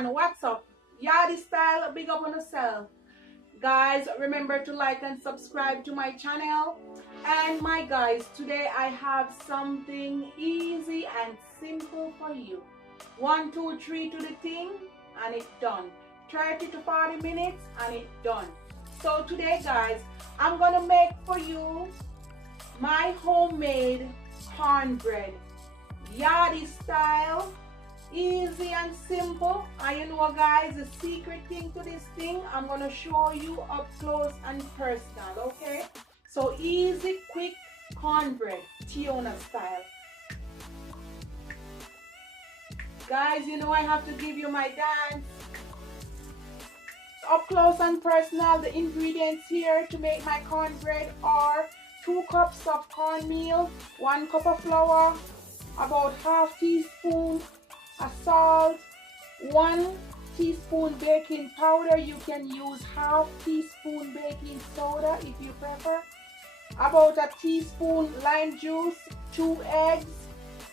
everyone, what's up? Yardy style, big up on yourself. Guys, remember to like and subscribe to my channel. And my guys, today I have something easy and simple for you. 1, 2, 3 to the thing and it's done. 30 to 40 minutes and it's done. So today guys, I'm gonna make for you my homemade cornbread. Yardy style. Easy and simple. And you know guys, the secret thing to this thing, I'm going to show you up close and personal, okay? So easy, quick cornbread, Tiona style. Guys, you know I have to give you my dance. Up close and personal, the ingredients here to make my cornbread are 2 cups of cornmeal, 1 cup of flour, about ½ teaspoon of salt, 1 teaspoon baking powder. You can use ½ teaspoon baking soda if you prefer, about a teaspoon lime juice, 2 eggs,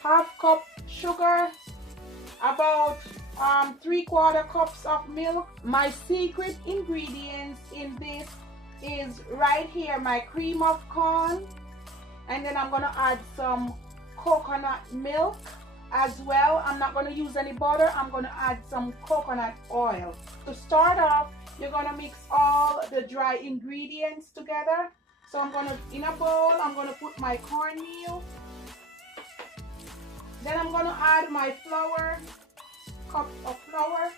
½ cup sugar, about 3/4 cups of milk. My secret ingredients in this is right here, my cream of corn, and then I'm gonna add some coconut milk as well. I'm not going to use any butter. I'm going to add some coconut oil. To start off, you're going to mix all the dry ingredients together. So I'm going to, in a bowl, I'm going to put my cornmeal. Then I'm going to add my flour, cup of flour.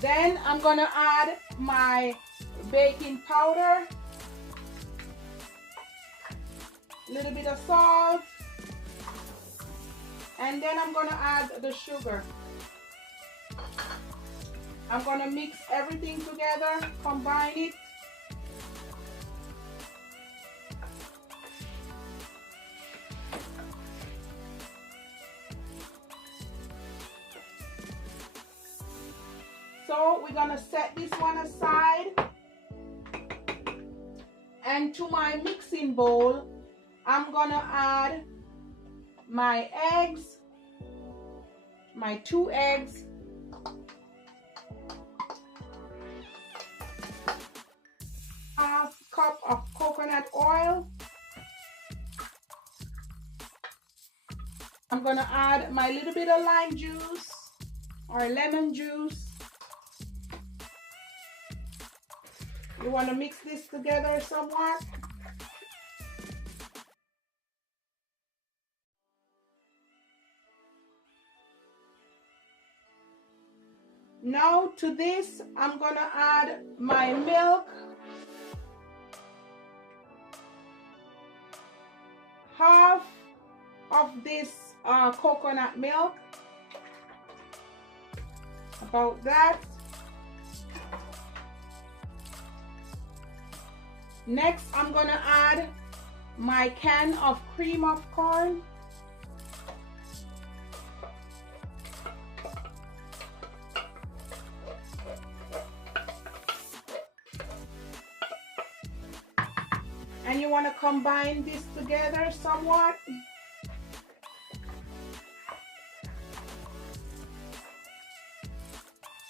Then I'm going to add my baking powder, a little bit of salt, and then I'm going to add the sugar. I'm going to mix everything together, combine it. So we're going to set this one aside. And to my mixing bowl, I'm going to add my eggs, my 2 eggs, ½ cup of coconut oil. I'm gonna add my little bit of lime juice or lemon juice. You want to mix this together somewhat. Now to this, I'm going to add my milk, half of this coconut milk, about that. Next, I'm going to add my can of cream of corn. And you want to combine this together somewhat.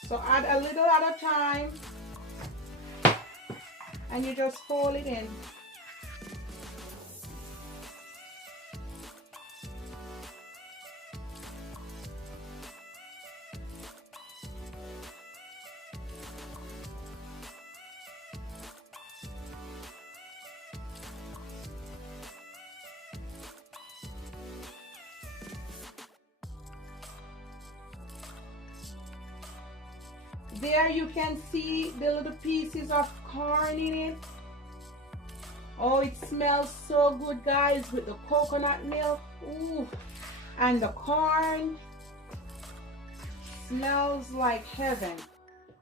So add a little at a time. And you just fold it in. There you can see the little pieces of corn in it. Oh, it smells so good, guys, with the coconut milk. Ooh, and the corn smells like heaven.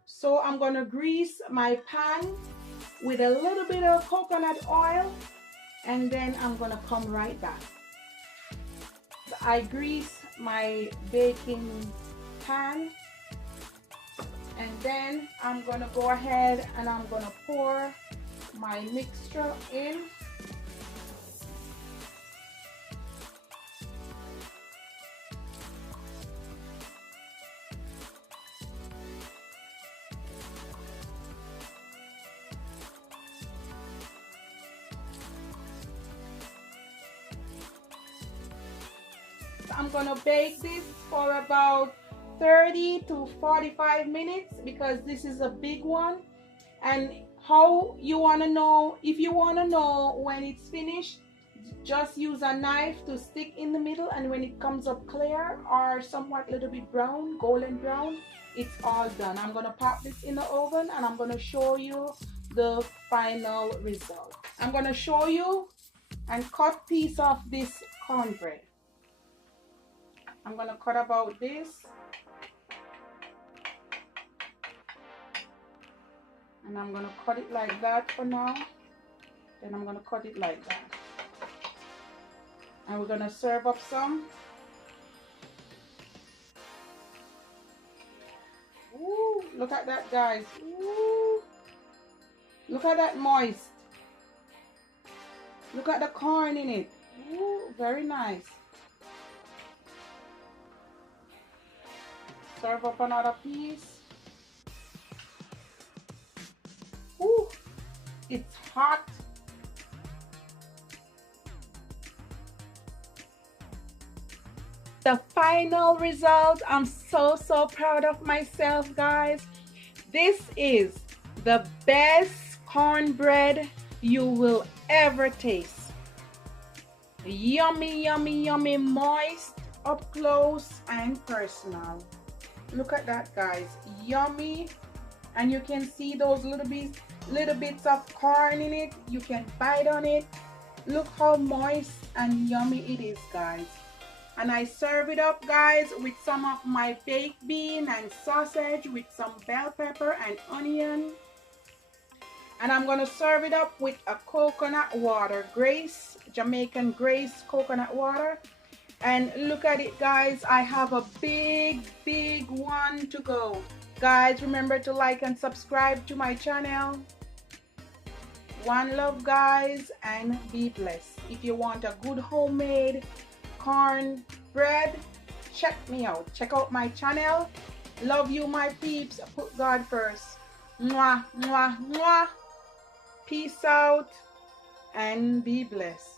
So I'm gonna grease my pan with a little bit of coconut oil, and then I'm gonna come right back. I grease my baking pan, and then I'm gonna go ahead and I'm gonna pour my mixture in. I'm gonna bake this for about 30 to 45 minutes because this is a big one. And how you want to know, if you want to know when it's finished, just use a knife to stick in the middle, and when it comes up clear or somewhat little bit brown, golden brown, it's all done. I'm gonna pop this in the oven and I'm gonna show you the final result. I'm gonna show you and cut piece of this cornbread. I'm gonna cut about this, and I'm gonna cut it like that for now. Then I'm gonna cut it like that, and we're gonna serve up some. Ooh, look at that, guys. Ooh, look at that moist. Look at the corn in it. Ooh, very nice. Serve up another piece. Ooh, it's hot. The final result, I'm so proud of myself, guys. This is the best cornbread you will ever taste. Yummy, yummy, yummy, moist, up close and personal. Look at that, guys. Yummy. And you can see those little bits of corn in it. You can bite on it. Look how moist and yummy it is, guys. And I serve it up, guys, with some of my baked bean and sausage with some bell pepper and onion. And I'm going to serve it up with a coconut water, Grace, Jamaican Grace coconut water. And look at it, guys. I have a big one to go. Guys, remember to like and subscribe to my channel. One love, guys, and be blessed. If you want a good homemade corn bread, check me out. Check out my channel. Love you, my peeps. Put God first. Mwah, mwah, mwah. Peace out and be blessed.